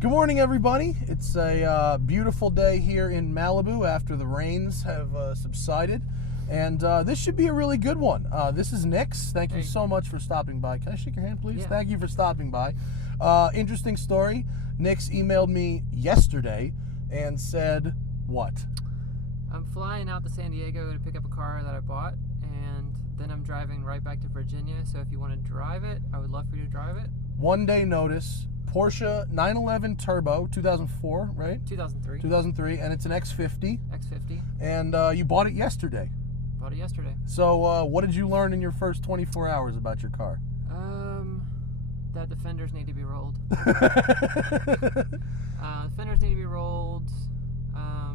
Good morning, everybody. It's a beautiful day here in Malibu after the rains have subsided, and this should be a really good one. This is Nick's. Thank you so much for stopping by. Can I shake your hand, please? Yeah. Thank you for stopping by. Interesting story. Nick's emailed me yesterday and said, what? I'm flying out to San Diego to pick up a car that I bought, and then I'm driving right back to Virginia, so if you want to drive it, I would love for you to drive it. 1 day notice. Porsche 911 Turbo, 2004, right? 2003. 2003, and it's an X50. X50. And you bought it yesterday. Bought it yesterday. So what did you learn in your first 24 hours about your car? That the fenders need to be rolled. Fenders need to be rolled. I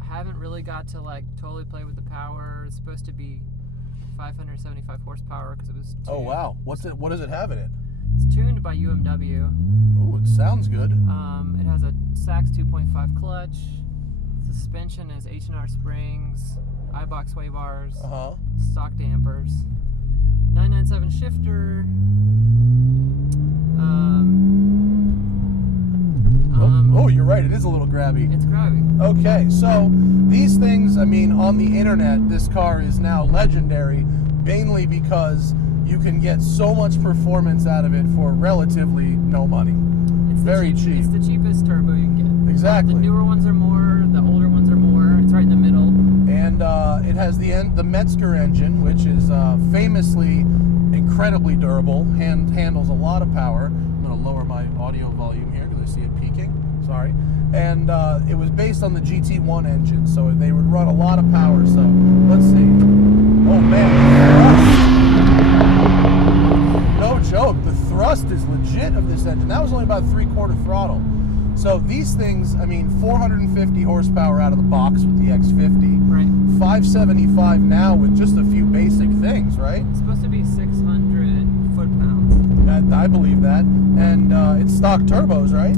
haven't really got to like totally play with the power. It's supposed to be 575 horsepower because it was tuned. Oh wow, what does it have in it? It's tuned by UMW. Oh, it sounds good. It has a Sachs 2.5 clutch. Suspension is H&R springs, iBox sway bars, stock dampers, 997 shifter. Oh, you're right. It is a little grabby. It's grabby. Okay, so these things, I mean, on the internet, this car is now legendary, mainly because you can get so much performance out of it for relatively no money. It's very cheap. It's the cheapest turbo you can get. Exactly. The newer ones are more, the older ones are more. It's right in the middle. And it has the Metzger engine, which is famously incredibly durable, handles a lot of power. I'm going to lower my audio volume here because I see it peaking. Sorry. And it was based on the GT1 engine, so they would run a lot of power. So let's see. Oh man, no joke. The thrust is legit of this engine. That was only about 3/4 throttle. So these things, I mean, 450 horsepower out of the box with the X50. Right. 575 now with just a few basic things, right? It's supposed to be 600 foot-pounds. I believe that. And it's stock turbos, right?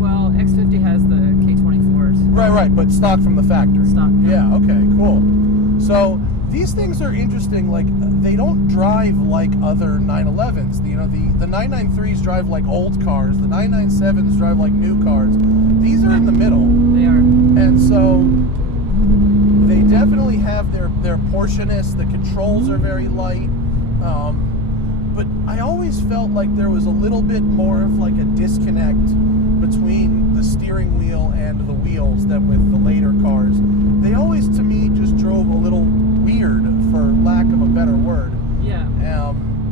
Well, X50 has the K24s. Right, but stock from the factory. Stock. Yeah, okay, cool. So these things are interesting. Like, they don't drive like other 911s. The 993s drive like old cars. The 997s drive like new cars. These are in the middle. They are. And so they definitely have their Porsche-ness. The controls are very light. But I always felt like there was a little bit more of like a disconnect between the steering wheel and the wheels than with the later cars. They always, to me, just drove a little weird, for lack of a better word. Yeah.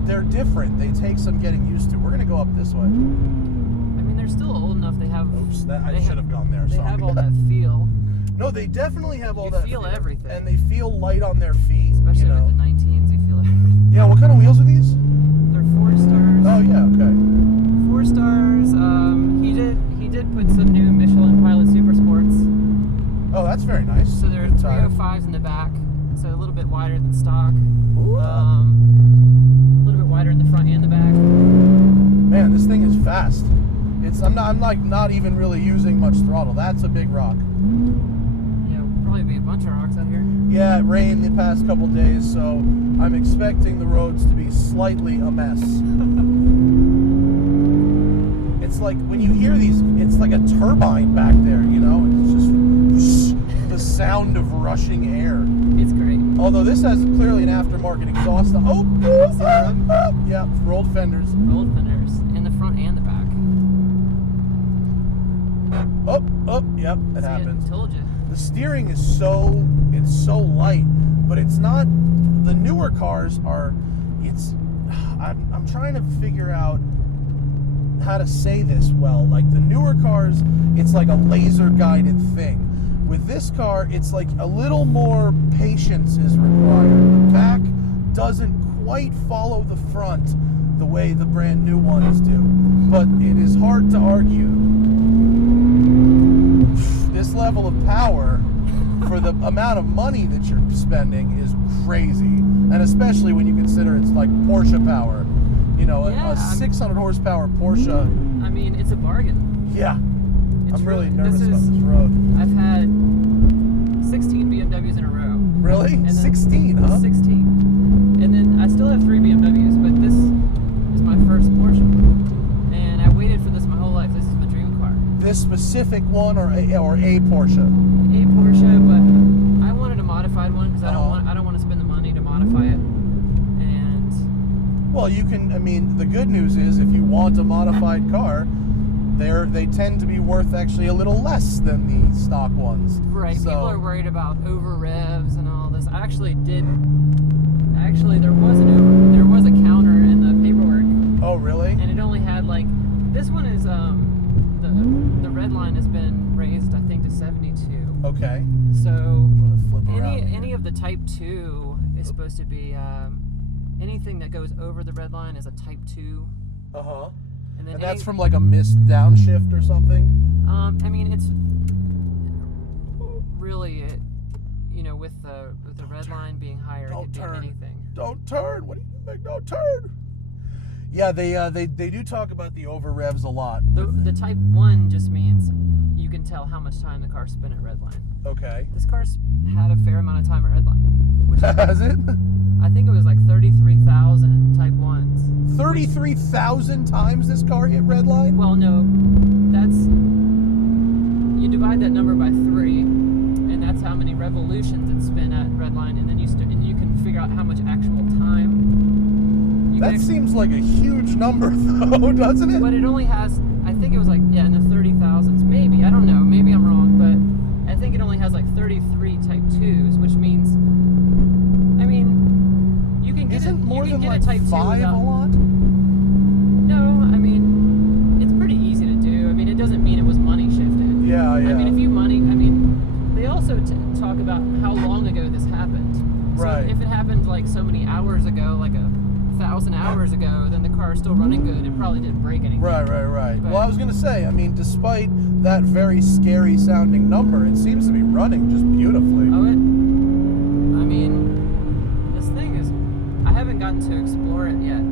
They're different. They take some getting used to. We're going to go up this way. I mean, they're still old enough. They have... Oops, I should have gone there. They Sorry. have all that feel. No, they definitely have all You that feel everything. And they feel light on their feet. Especially with the 19s, you feel everything. Yeah, what kind of wheels are these? They're 4-stars. Oh, yeah, okay. 4-stars. He did put some new Michelin Pilot Super Sports. Oh, that's very nice. So there are 305s in the back, so a little bit wider than stock. Ooh. A little bit wider in the front and the back. Man, this thing is fast. I'm like not even really using much throttle. That's a big rock. Yeah, probably be a bunch of rocks out here. Yeah, it rained the past couple days, so I'm expecting the roads to be slightly a mess. It's like when you hear these, it's like a turbine back there, you know? It's just the sound of rushing air. It's great. Although this has clearly an aftermarket exhaust. Yeah, rolled fenders. Rolled fenders in the front and the back. Yep, it See, happens. I told you. The steering is so light, but it's not. The newer cars are. I'm trying to figure out how to say this well. Like the newer cars, it's like a laser guided thing. With this car, it's like a little more patience is required. The back doesn't quite follow the front the way the brand new ones do, but it is hard to argue. This level of power for the amount of money that you're spending is crazy, and especially when you consider it's like Porsche power. You know, a 600 horsepower Porsche. I mean, it's a bargain. Yeah, I'm really nervous about this road. I've had 16 BMWs in a row. Really? 16, huh? 16. And then I still have 3 BMWs, but this is my first Porsche. And I waited for this my whole life. This specific one, or a Porsche? A Porsche, but I wanted a modified one because I don't want to spend the money to modify it. And well, you can. I mean, the good news is if you want a modified car, they tend to be worth actually a little less than the stock ones. Right. So, people are worried about over revs and all this. Actually, there was a counter in the paperwork. Oh, really? And it only had like, this one is the red line has been raised, I think, to 72. Okay. So Flip around any of the Type 2 is supposed to be anything that goes over the red line is a Type 2. Uh-huh. And that's from like a missed downshift or something? I mean, it's really, with the red line being higher, it could be anything. Don't turn. What are you doing? Don't turn. Yeah, they do talk about the over revs a lot. The Type 1 just means you can tell how much time the car spent at red line. Okay. This car's had a fair amount of time at red line. Which Has it? I think it was like 33,000 Type 1s. 33,000 times this car hit red line? Well, no, you divide that number by 3, and that's how many revolutions it's spent at red line, and then you can figure out how much actual time. That seems like a huge number, though, doesn't it? But it only has, I think it was like, in the 30,000s, maybe. I don't know. Maybe I'm wrong, but I think it only has like 33 Type 2s, which means, I mean, you can get a Type 2 5 without, a lot? No, I mean, it's pretty easy to do. I mean, it doesn't mean it was money shifted. Yeah. I mean, they also talk about how long ago this happened. So Right. if it happened like so many hours ago, like 1,000 hours ago, then the car is still running good. It probably didn't break anything. Right. But, Well, I was going to say, I mean, despite that very scary sounding number, it seems to be running just beautifully. I mean, this thing is, I haven't gotten to explore it yet.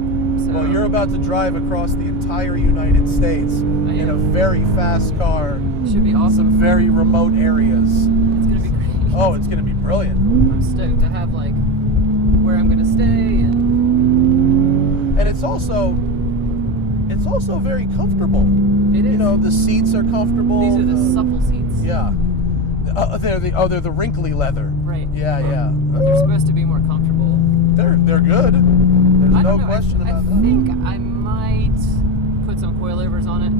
So Well, you're about to drive across the entire United States in a very fast car. Should be awesome. Some very remote areas. It's going to be great. Oh, it's going to be brilliant. I'm stoked. I have like where I'm going to stay and it's also very comfortable. It is. You know, the seats are comfortable. These are the supple seats. Yeah. They're the wrinkly leather. Right. Yeah. They're supposed to be more comfortable. They're good. There's I don't no know. question about that. I think I might put some coilovers on it.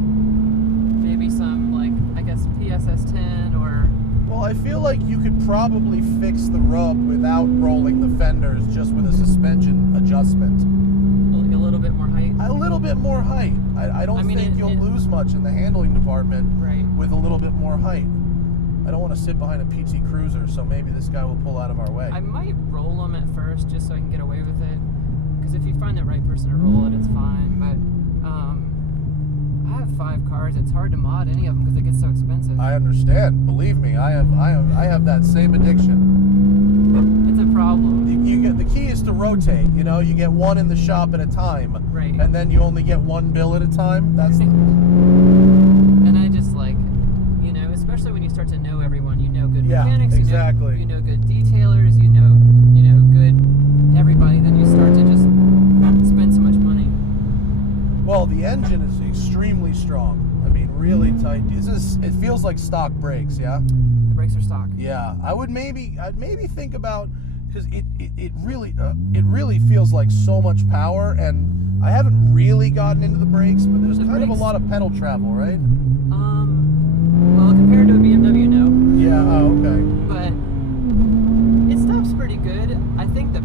Maybe some, like, I guess PSS 10 or... Well, I feel like you could probably fix the rub without rolling the fenders, just with a suspension adjustment. Like a little bit more height. A little bit more height. I don't think you'll lose much in the handling department with a little bit more height. I don't want to sit behind a PT Cruiser, so maybe this guy will pull out of our way. I might roll them at first just so I can get away with it. Because if you find the right person to roll it, it's fine. But I have 5 cars. It's hard to mod any of them because it gets so expensive. I understand. Believe me, I have that same addiction. It's a problem. You get, the key is to rotate. You know, you get one in the shop at a time, right? And then you only get one bill at a time. That's and I just like, you know, especially when you start to know everyone. You know good mechanics. Exactly. You know good detailers. You know good everybody. Then you start to just spend so much money. Well, the engine is extremely strong. I mean, really tight. It feels like stock brakes, yeah? The brakes are stock. Yeah, I'd maybe think about, because it really feels like so much power, and I haven't really gotten into the brakes, but there's kind of a lot of pedal travel, right? Well, compared to a BMW, no. Yeah. Oh, okay. But it stops pretty good. I think the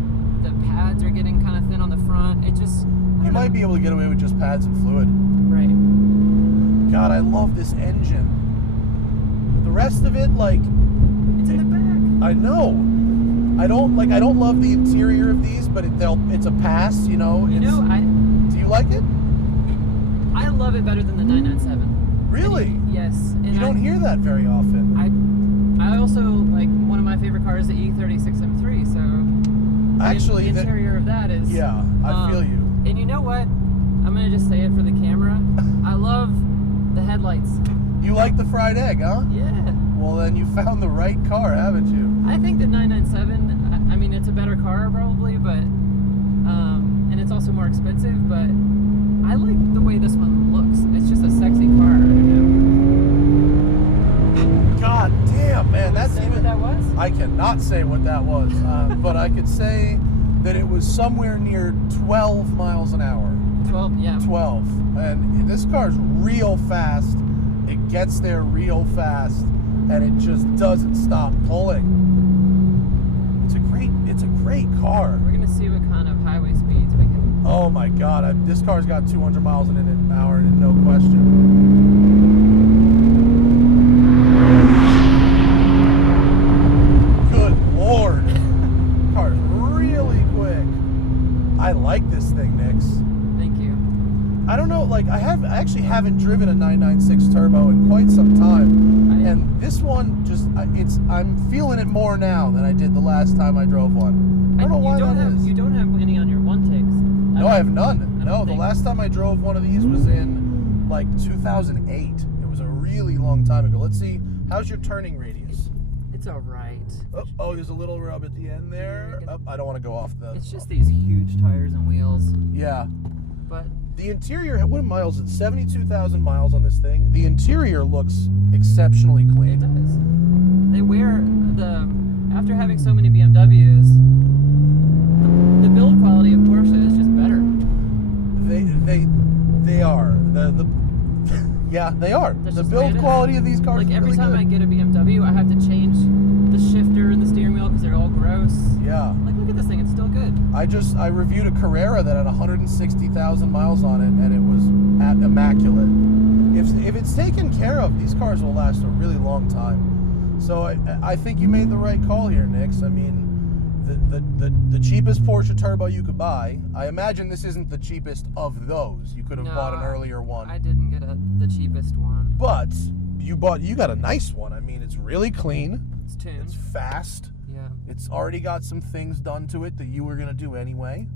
pads are getting kind of thin on the front. It just You might be able to get away with just pads and fluid. Right. God, I love this engine. The rest of it, like, it's in the back. I know. I don't love the interior of these, but it's a pass, you know. Do you like it? I love it better than the 997. Really? Yes. And you don't hear that very often. I also like one of my favorite cars, the E36 M3. So actually, the interior of that is. Yeah, I feel you. And you know what? I'm gonna just say it for the camera. I love the headlights. You like the fried egg, huh? Yeah. Well, then you found the right car, haven't you? I think the 997. I mean, it's a better car probably, but and it's also more expensive. But I like the way this one looks. It's just a sexy car. You know? I cannot say what that was, but I could say that it was somewhere near 12 miles an hour. 12, yeah. 12. And this car's real fast. It gets there real fast, and it just doesn't stop pulling. It's a great car. We're gonna see what kind of highway speeds we can. Oh my God! This car's got 200 miles an hour, and no question. Good Lord! Car's really quick. I like this thing, Nix. Thank you. I don't know, like I actually haven't driven a 996 Turbo in quite some time. And this one I'm feeling it more now than I did the last time I drove one. I don't know why that is. You don't have any on your one takes. No, I have none. No, the last time I drove one of these was in like 2008. It was a really long time ago. Let's see, how's your turning radius? It's all right. Oh, there's a little rub at the end there. Oh, I don't want to go off the... It's just these huge tires and wheels. Yeah. But... The interior, what miles is it? 72,000 miles on this thing. The interior looks exceptionally clean. It does. They wear after having so many BMWs, the build quality of Porsche is just better. They are. Yeah, they are. The build quality of these cars like is every really time good. I get a BMW, I have to change the shifter and the steering wheel because they're all gross. Yeah. Like, look at this thing, it's still good. I reviewed a Carrera that had 160,000 miles on it, and it was immaculate. If it's taken care of, these cars will last a really long time. So I think you made the right call here, Nix. I mean, the cheapest Porsche Turbo you could buy. I imagine this isn't the cheapest of those. You could have bought an earlier one. I didn't get the cheapest one. But you got a nice one. I mean, it's really clean. It's tuned. It's fast. Yeah. It's already got some things done to it that you were gonna do anyway.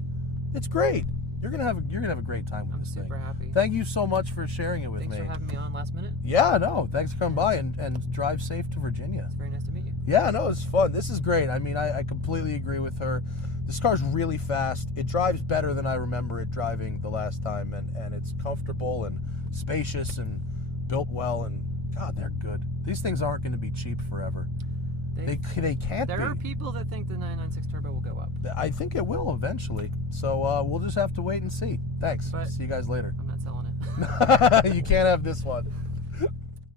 It's great. You're gonna have a great time with this thing. I'm super happy. Thank you so much for sharing it with me. Thanks for having me on last minute. Yeah, no, thanks for coming by and drive safe to Virginia. It's very nice to meet you. Yeah, no, it's fun. This is great. I mean, I completely agree with her. This car's really fast. It drives better than I remember it driving the last time, and it's comfortable and spacious and built well, and God, they're good. These things aren't going to be cheap forever. They can't be. There are people that think the 996 Turbo will go up. I think it will eventually. So we'll just have to wait and see. Thanks. But see you guys later. I'm not selling it. You can't have this one.